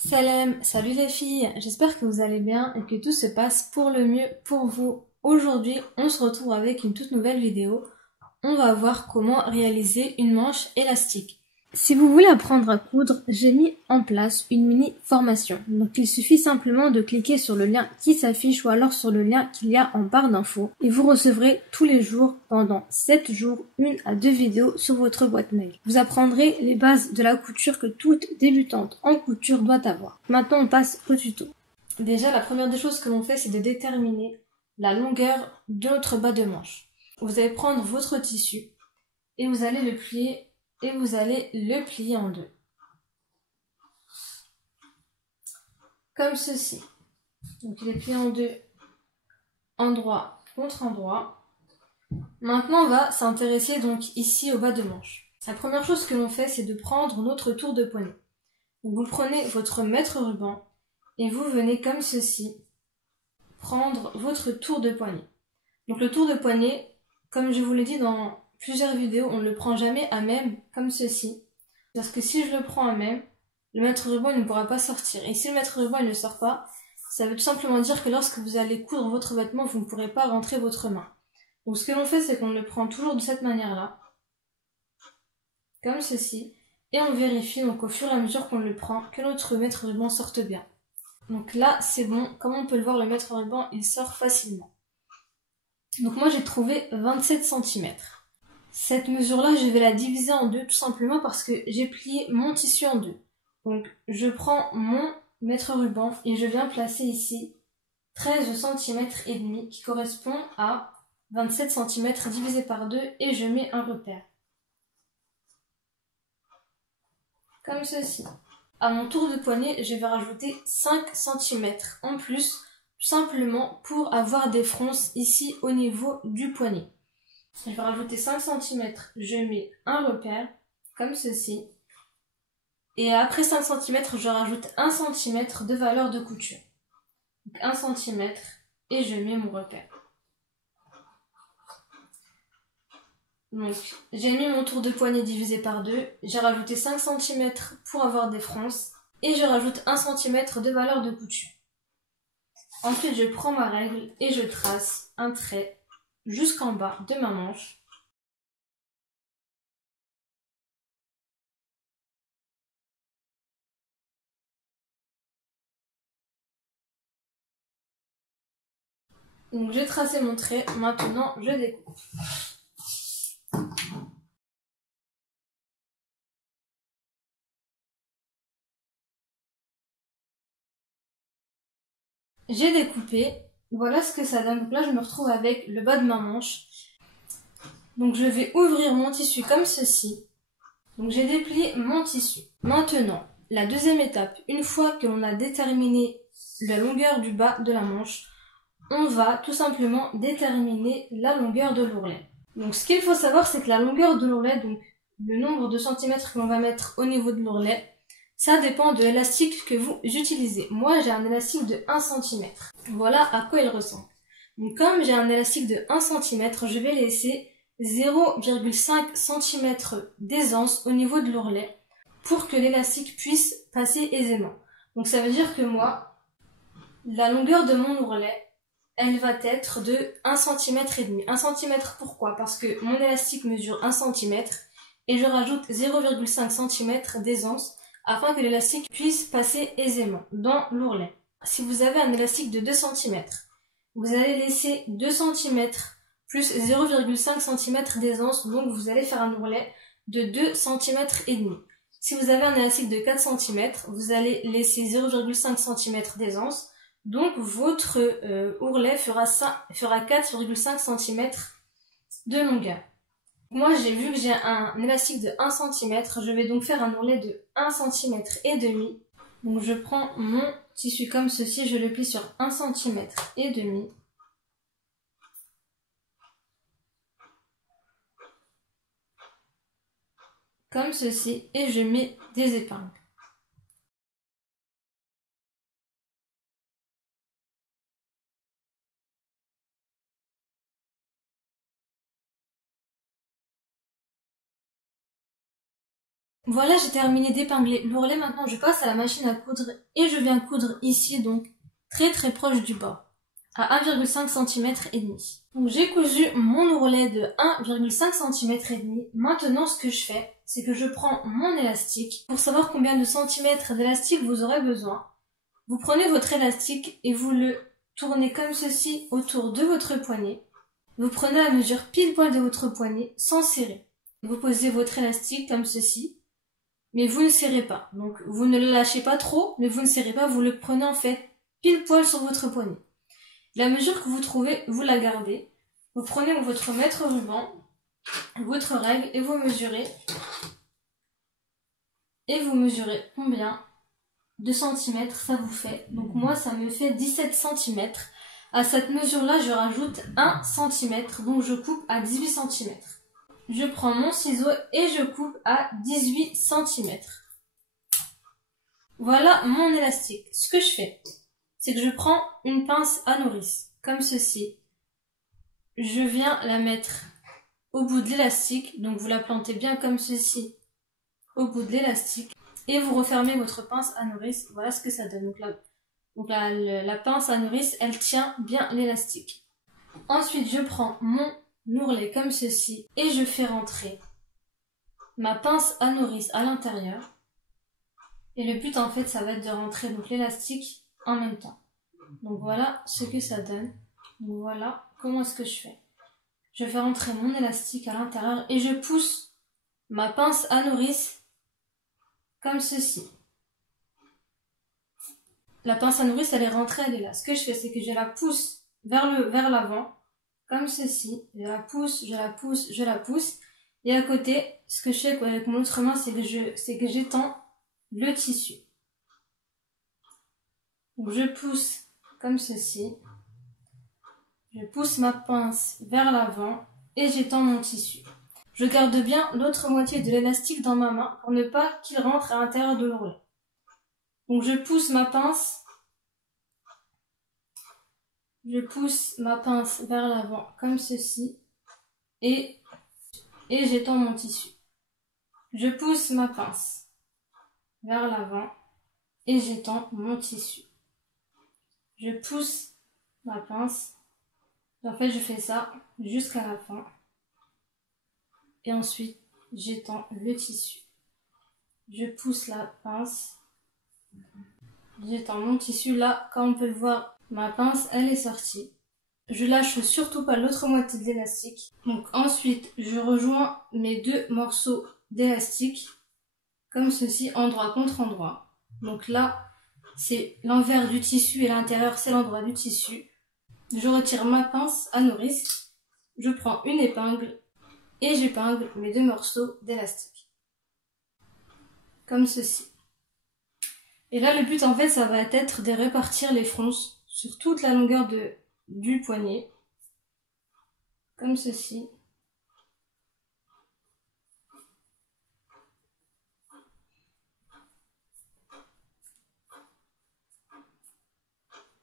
Salam, salut les filles, j'espère que vous allez bien et que tout se passe pour le mieux pour vous. Aujourd'hui, on se retrouve avec une toute nouvelle vidéo. On va voir comment réaliser une manche élastique. Si vous voulez apprendre à coudre, j'ai mis en place une mini formation. Donc il suffit simplement de cliquer sur le lien qui s'affiche ou alors sur le lien qu'il y a en barre d'infos et vous recevrez tous les jours pendant 7 jours 1 à 2 vidéos sur votre boîte mail. Vous apprendrez les bases de la couture que toute débutante en couture doit avoir. Maintenant on passe au tuto. Déjà la première des choses que l'on fait c'est de déterminer la longueur de notre bas de manche. Vous allez prendre votre tissu et vous allez le plier en deux. Comme ceci. Donc il est plié en deux, endroit contre endroit. Maintenant on va s'intéresser donc ici au bas de manche. La première chose que l'on fait c'est de prendre notre tour de poignet. Donc vous prenez votre mètre ruban et vous venez comme ceci prendre votre tour de poignet. Donc le tour de poignet, comme je vous l'ai dit dans plusieurs vidéos, on ne le prend jamais à même comme ceci. Parce que si je le prends à même, le mètre ruban ne pourra pas sortir. Et si le mètre ruban ne sort pas, ça veut tout simplement dire que lorsque vous allez coudre votre vêtement, vous ne pourrez pas rentrer votre main. Donc ce que l'on fait, c'est qu'on le prend toujours de cette manière-là, comme ceci, et on vérifie donc au fur et à mesure qu'on le prend que notre mètre ruban sorte bien. Donc là, c'est bon. Comme on peut le voir, le mètre ruban, il sort facilement. Donc moi, j'ai trouvé 27 cm. Cette mesure-là, je vais la diviser en deux tout simplement parce que j'ai plié mon tissu en deux. Donc je prends mon mètre ruban et je viens placer ici 13 cm et demi qui correspond à 27 cm divisé par 2 et je mets un repère. Comme ceci. À mon tour de poignet, je vais rajouter 5 cm en plus, tout simplement pour avoir des fronces ici au niveau du poignet. Je vais rajouter 5 cm, je mets un repère, comme ceci. Et après 5 cm, je rajoute 1 cm de valeur de couture. Donc 1 cm et je mets mon repère. Donc j'ai mis mon tour de poignet divisé par 2, j'ai rajouté 5 cm pour avoir des fronces et je rajoute 1 cm de valeur de couture. Ensuite je prends ma règle et je trace un trait jusqu'en bas de ma manche. Donc j'ai tracé mon trait, maintenant je découpe. J'ai découpé, voilà ce que ça donne. Donc là je me retrouve avec le bas de ma manche. Donc je vais ouvrir mon tissu comme ceci. Donc j'ai déplié mon tissu. Maintenant, la deuxième étape, une fois que l'on a déterminé la longueur du bas de la manche, on va tout simplement déterminer la longueur de l'ourlet. Donc ce qu'il faut savoir, c'est que la longueur de l'ourlet, donc le nombre de centimètres que l'on va mettre au niveau de l'ourlet, ça dépend de l'élastique que vous utilisez. Moi, j'ai un élastique de 1 cm. Voilà à quoi il ressemble. Donc comme j'ai un élastique de 1 cm, je vais laisser 0,5 cm d'aisance au niveau de l'ourlet pour que l'élastique puisse passer aisément. Donc ça veut dire que moi, la longueur de mon ourlet, elle va être de 1 cm et demi. 1 cm pourquoi? Parce que mon élastique mesure 1 cm et je rajoute 0,5 cm d'aisance afin que l'élastique puisse passer aisément dans l'ourlet. Si vous avez un élastique de 2 cm, vous allez laisser 2 cm plus 0,5 cm d'aisance, donc vous allez faire un ourlet de 2 cm et demi. Si vous avez un élastique de 4 cm, vous allez laisser 0,5 cm d'aisance, donc votre ourlet fera 4,5 cm de longueur. Moi, j'ai vu que j'ai un élastique de 1 cm, je vais donc faire un ourlet de 1 cm et demi. Donc je prends mon tissu comme ceci, je le plie sur 1 cm et demi. Comme ceci, et je mets des épingles. Voilà, j'ai terminé d'épingler l'ourlet. Maintenant, je passe à la machine à coudre et je viens coudre ici, donc très très proche du bas, à 1,5 cm et demi. Donc j'ai cousu mon ourlet de 1,5 cm et demi. Maintenant, ce que je fais, c'est que je prends mon élastique. Pour savoir combien de centimètres d'élastique vous aurez besoin, vous prenez votre élastique et vous le tournez comme ceci autour de votre poignet. Vous prenez la mesure pile poil de votre poignet sans serrer. Vous posez votre élastique comme ceci. Mais vous ne serrez pas. Donc vous ne le lâchez pas trop, mais vous ne serrez pas, vous le prenez en fait pile poil sur votre poignet. La mesure que vous trouvez, vous la gardez. Vous prenez votre mètre ruban, votre règle et vous mesurez. Et vous mesurez combien de centimètres ça vous fait. Donc moi ça me fait 17 cm. À cette mesure-là, je rajoute 1 cm, donc je coupe à 18 cm. Je prends mon ciseau et je coupe à 18 cm. Voilà mon élastique. Ce que je fais, c'est que je prends une pince à nourrice, comme ceci. Je viens la mettre au bout de l'élastique, donc vous la plantez bien comme ceci, au bout de l'élastique, et vous refermez votre pince à nourrice. Voilà ce que ça donne. Donc la pince à nourrice, elle tient bien l'élastique. Ensuite, je prends mon ourlet comme ceci, et je fais rentrer ma pince à nourrice à l'intérieur. Et le but en fait ça va être de rentrer donc l'élastique en même temps. Donc voilà ce que ça donne. Donc voilà comment est-ce que je fais. Je fais rentrer mon élastique à l'intérieur et je pousse ma pince à nourrice comme ceci. La pince à nourrice elle est rentrée, elle est là. Ce que je fais c'est que je la pousse vers l'avant comme ceci. Je la pousse, je la pousse, je la pousse. Et à côté, ce que je fais avec mon autre main c'est que j'étends le tissu. Donc je pousse comme ceci. Je pousse ma pince vers l'avant et j'étends mon tissu. Je garde bien l'autre moitié de l'élastique dans ma main pour ne pas qu'il rentre à l'intérieur de l'ourlet. Donc je pousse ma pince vers l'avant comme ceci et j'étends mon tissu. Je pousse ma pince vers l'avant et j'étends mon tissu. Je pousse ma pince. En fait, je fais ça jusqu'à la fin. Et ensuite, j'étends le tissu. Je pousse la pince. J'étends mon tissu. Là, comme on peut le voir, ma pince, elle est sortie. Je lâche surtout pas l'autre moitié de l'élastique. Donc ensuite, je rejoins mes deux morceaux d'élastique, comme ceci, endroit contre endroit. Donc là, c'est l'envers du tissu et l'intérieur, c'est l'endroit du tissu. Je retire ma pince à nourrice. Je prends une épingle et j'épingle mes deux morceaux d'élastique. Comme ceci. Et là, le but, en fait, ça va être de répartir les fronces sur toute la longueur du poignet. Comme ceci.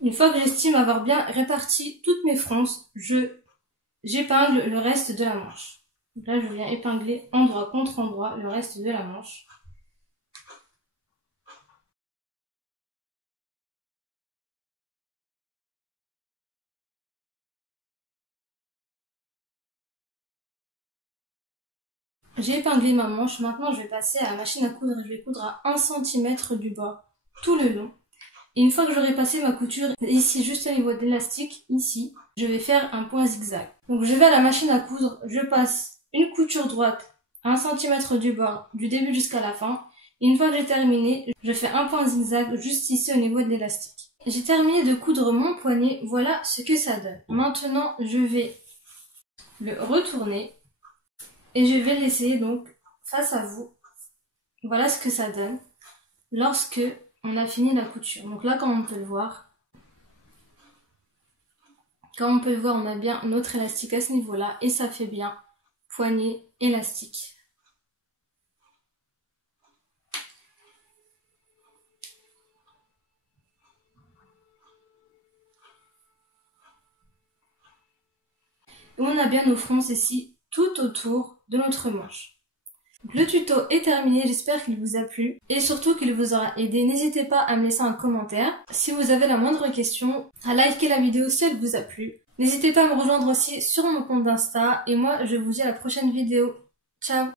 Une fois que j'estime avoir bien réparti toutes mes fronces, j'épingle le reste de la manche. Donc là, je viens épingler endroit contre endroit le reste de la manche. J'ai épinglé ma manche, maintenant je vais passer à la machine à coudre et je vais coudre à 1 cm du bas tout le long. Et une fois que j'aurai passé ma couture, ici juste au niveau de l'élastique, ici, je vais faire un point zigzag. Donc je vais à la machine à coudre, je passe une couture droite à 1 cm du bas, du début jusqu'à la fin. Et une fois que j'ai terminé, je fais un point zigzag juste ici au niveau de l'élastique. J'ai terminé de coudre mon poignet, voilà ce que ça donne. Maintenant je vais le retourner. Et je vais l'essayer donc face à vous. Voilà ce que ça donne lorsque on a fini la couture. Donc là, comme on peut le voir, on a bien notre élastique à ce niveau-là et ça fait bien poignet élastique. Et on a bien nos fronces ici tout autour de notre manche. Donc, le tuto est terminé, j'espère qu'il vous a plu et surtout qu'il vous aura aidé. N'hésitez pas à me laisser un commentaire si vous avez la moindre question, à liker la vidéo si elle vous a plu. N'hésitez pas à me rejoindre aussi sur mon compte d'Insta et moi je vous dis à la prochaine vidéo. Ciao!